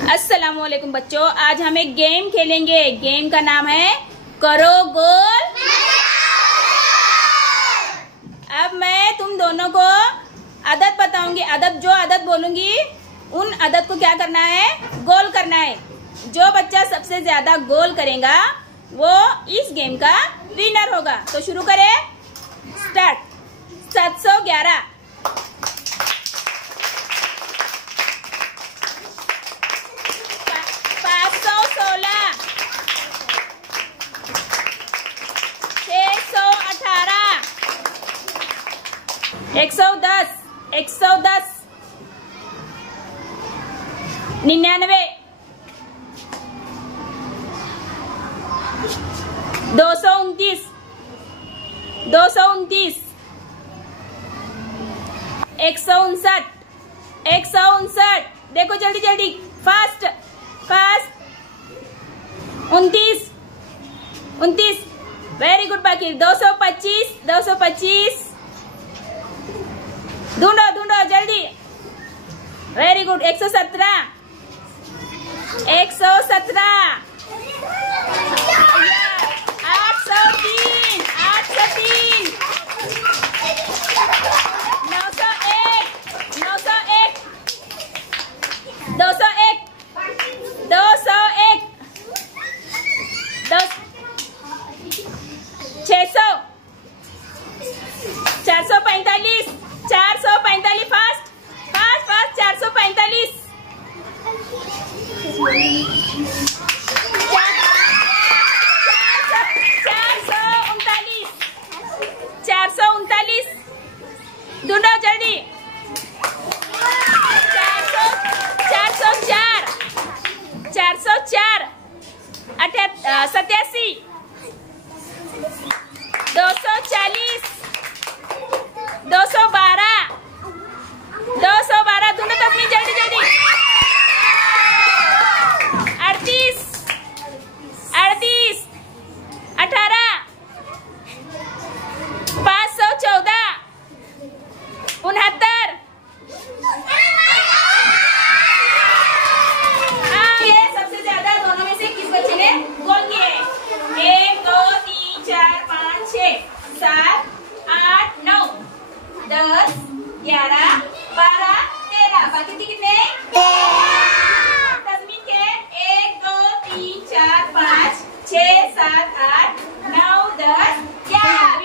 अस्सलामुअलैकुम बच्चों, आज हम एक गेम खेलेंगे। गेम का नाम है करो गोल। अब मैं तुम दोनों को आदत बताऊंगी। जो आदत बोलूंगी उन आदत को क्या करना है, गोल करना है। जो बच्चा सबसे ज्यादा गोल करेगा वो इस गेम का विनर होगा। तो शुरू करें, स्टार्ट। 711, 516, 618, 110, 110, 99, 229, 229, 159, 159, देखो जल्दी जल्दी, फास्ट फास्ट, 29, 29, वेरी गुड बाकी। 225, 225, ढूंढो ढूंढो जल्दी, very good. 117, 117, 803, 803, 901, 901, 201, 201, 600, 445, 445, fast fast fast, 445, 439, ढूंढो जल्दी, 404, 404, 87, 240, 212, 212, ढूंढो तस्वीर जल्दी जल्दी, 38, 38, 18, 514, 69। ये सबसे ज्यादा दोनों में से किस बच्चे ने गोल किए? 1 2 3 4 5 6 7 8 9 10 11 12 13, बाकी थी कितने? तस्मीन के 1 2 3 4 5 6 7 8 9 10 11।